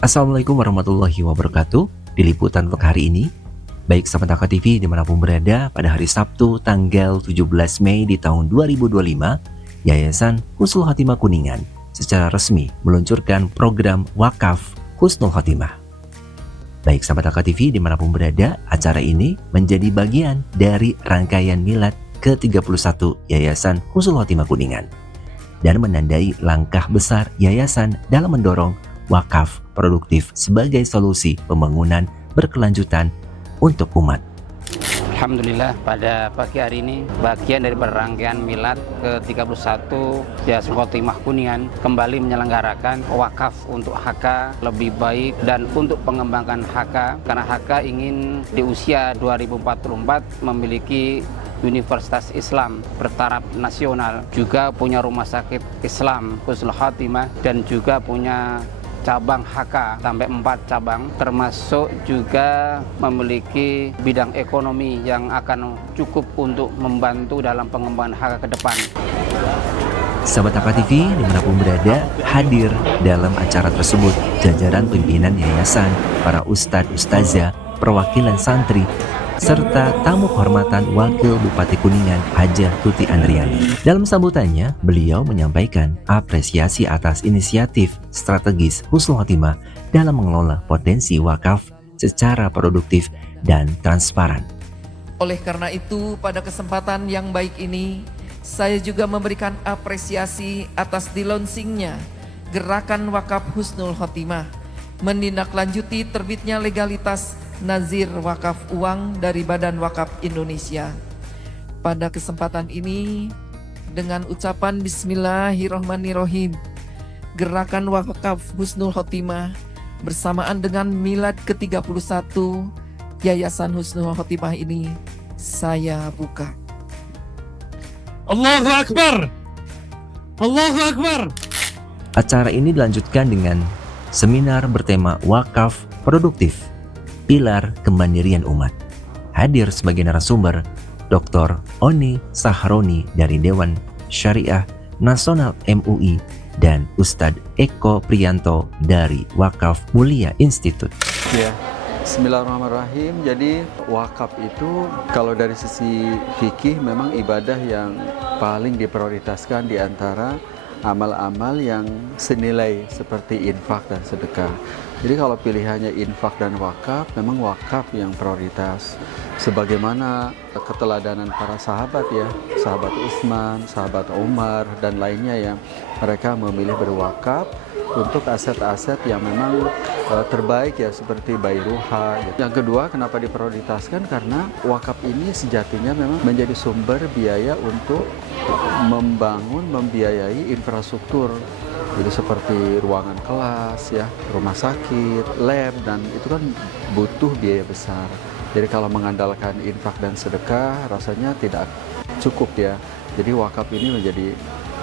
Assalamualaikum warahmatullahi wabarakatuh. Di liputan untuk hari ini, baik sahabat Taka TV dimanapun berada, pada hari Sabtu tanggal 17 Mei di tahun 2025, Yayasan Husnul Khotimah Kuningan secara resmi meluncurkan program wakaf Husnul Khotimah. Baik sahabat Taka TV dimanapun berada, acara ini menjadi bagian dari rangkaian milad ke-31 Yayasan Husnul Khotimah Kuningan dan menandai langkah besar yayasan dalam mendorong wakaf produktif sebagai solusi pembangunan berkelanjutan untuk umat. Alhamdulillah, pada pagi hari ini bagian dari rangkaian milad ke-31 Yayasan Khotimah Kuningan kembali menyelenggarakan wakaf untuk HK lebih baik dan untuk pengembangan HK, karena HK ingin di usia 2044 memiliki Universitas Islam bertaraf nasional, juga punya rumah sakit Islam Husnul Khotimah, dan juga punya cabang HK sampai 4 cabang, termasuk juga memiliki bidang ekonomi yang akan cukup untuk membantu dalam pengembangan HK ke depan. Sahabat Taka TV dimanapun berada, hadir dalam acara tersebut jajaran pimpinan yayasan, para ustadz, ustazah, perwakilan santri, serta tamu kehormatan Wakil Bupati Kuningan Hajah Tuti Andriani. Dalam sambutannya, beliau menyampaikan apresiasi atas inisiatif strategis Husnul Khotimah dalam mengelola potensi wakaf secara produktif dan transparan. Oleh karena itu, pada kesempatan yang baik ini, saya juga memberikan apresiasi atas dilaunchingnya Gerakan Wakaf Husnul Khotimah, menindaklanjuti terbitnya legalitas nazir wakaf uang dari Badan Wakaf Indonesia. Pada kesempatan ini, dengan ucapan Bismillahirrahmanirrahim, Gerakan Wakaf Husnul Khotimah bersamaan dengan milad ke-31 Yayasan Husnul Khotimah ini saya buka. Allahu Akbar! Allahu Akbar! Acara ini dilanjutkan dengan seminar bertema wakaf produktif, pilar kemandirian umat. Hadir sebagai narasumber Dr. Oni Sahroni dari Dewan Syariah Nasional MUI dan Ustadz Eko Priyanto dari Wakaf Mulia Institute. Ya, Bismillahirrahmanirrahim. Jadi wakaf itu kalau dari sisi fikih memang ibadah yang paling diprioritaskan di antara amal-amal yang senilai seperti infak dan sedekah. Jadi kalau pilihannya infak dan wakaf, memang wakaf yang prioritas. Sebagaimana keteladanan para sahabat ya, sahabat Utsman, sahabat Umar, dan lainnya yang mereka memilih berwakaf untuk aset-aset yang memang terbaik ya, seperti Bairuha. Yang kedua, kenapa diprioritaskan? Karena wakaf ini sejatinya memang menjadi sumber biaya untuk membangun, membiayai infrastruktur. Jadi seperti ruangan kelas ya, rumah sakit, lab, dan itu kan butuh biaya besar. Jadi kalau mengandalkan infak dan sedekah rasanya tidak cukup ya. Jadi wakaf ini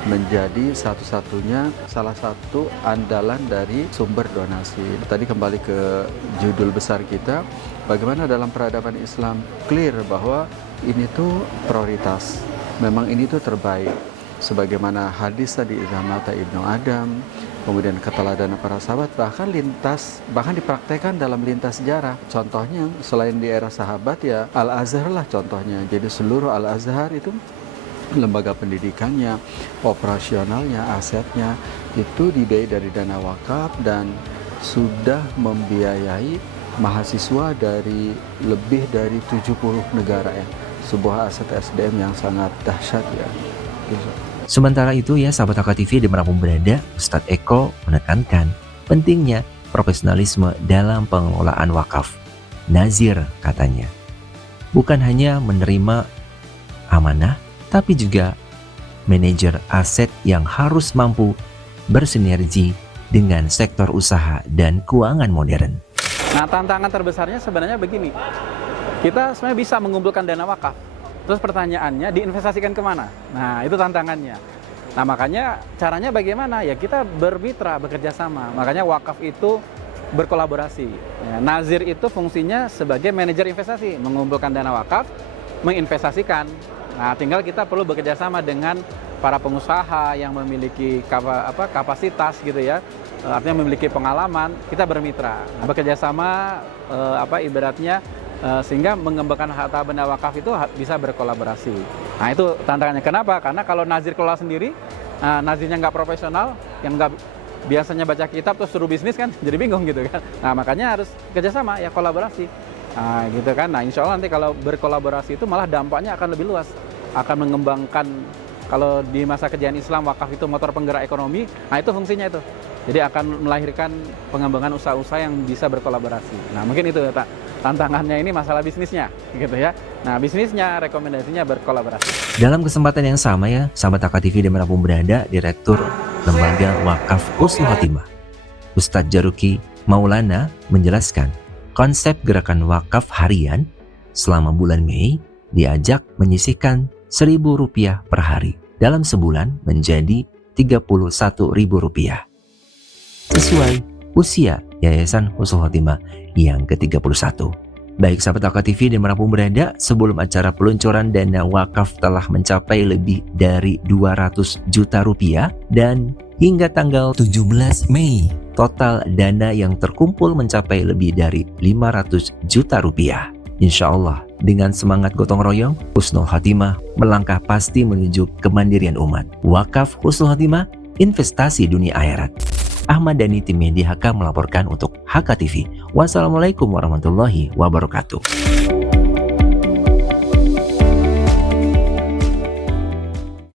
menjadi satu-satunya salah satu andalan dari sumber donasi. Tadi kembali ke judul besar kita, bagaimana dalam peradaban Islam clear bahwa ini tuh prioritas. Memang ini tuh terbaik. Sebagaimana hadis tadi, idza mata ibnu Adam, kemudian keteladanan para sahabat, bahkan dipraktekkan dalam lintas sejarah. Contohnya selain di era sahabat ya Al-Azhar lah contohnya. Jadi seluruh Al-Azhar itu lembaga pendidikannya, operasionalnya, asetnya itu dibiayai dari dana wakaf dan sudah membiayai mahasiswa dari lebih dari 70 negara ya. Sebuah aset SDM yang sangat dahsyat ya. Sementara itu ya sahabat Taka TV dimanapun berada, Ustadz Eko menekankan pentingnya profesionalisme dalam pengelolaan wakaf. Nazir katanya, bukan hanya menerima amanah, tapi juga manajer aset yang harus mampu bersinergi dengan sektor usaha dan keuangan modern. Nah, tantangan terbesarnya sebenarnya begini, kita sebenarnya bisa mengumpulkan dana wakaf, terus pertanyaannya diinvestasikan kemana? Nah, itu tantangannya. Nah, makanya caranya bagaimana? Ya kita bermitra, bekerja sama. Makanya wakaf itu berkolaborasi. Ya, nazir itu fungsinya sebagai manajer investasi, mengumpulkan dana wakaf, menginvestasikan. Nah, tinggal kita perlu bekerja sama dengan para pengusaha yang memiliki kapasitas gitu ya, artinya memiliki pengalaman, kita bermitra, bekerja sama ibaratnya sehingga mengembangkan harta benda wakaf itu bisa berkolaborasi. Nah itu tantangannya. Kenapa? Karena kalau nazir kelola sendiri, nazirnya nggak profesional, yang nggak biasanya baca kitab terus suruh bisnis kan, jadi bingung gitu kan. Nah makanya harus kerjasama, ya kolaborasi. Nah gitu kan. Nah insya Allah nanti kalau berkolaborasi itu malah dampaknya akan lebih luas, akan mengembangkan. Kalau di masa kejayaan Islam wakaf itu motor penggerak ekonomi, nah itu fungsinya itu. Jadi akan melahirkan pengembangan usaha-usaha yang bisa berkolaborasi. Nah mungkin itu tantangannya ini masalah bisnisnya gitu ya. Nah bisnisnya rekomendasinya berkolaborasi. Dalam kesempatan yang sama ya, sahabat AKTV dimanapun berada, Direktur Lembaga Wakaf Husnul Khotimah Ustadz Jaruki Maulana menjelaskan konsep gerakan wakaf harian selama bulan Mei diajak menyisihkan Rp1.000 per hari dalam sebulan menjadi Rp31.000 sesuai usia Yayasan Husnul Khotimah yang ke-31. Baik sahabat AKTV dimanapun berada, sebelum acara peluncuran dana wakaf telah mencapai lebih dari Rp200 juta dan hingga tanggal 17 Mei total dana yang terkumpul mencapai lebih dari Rp500 juta. Insya Allah dengan semangat gotong royong, Husnul Khotimah melangkah pasti menuju kemandirian umat. Wakaf Husnul Khotimah, investasi dunia akhirat. Ahmad Dhani, tim Media HK melaporkan untuk HKTV. Wassalamualaikum warahmatullahi wabarakatuh.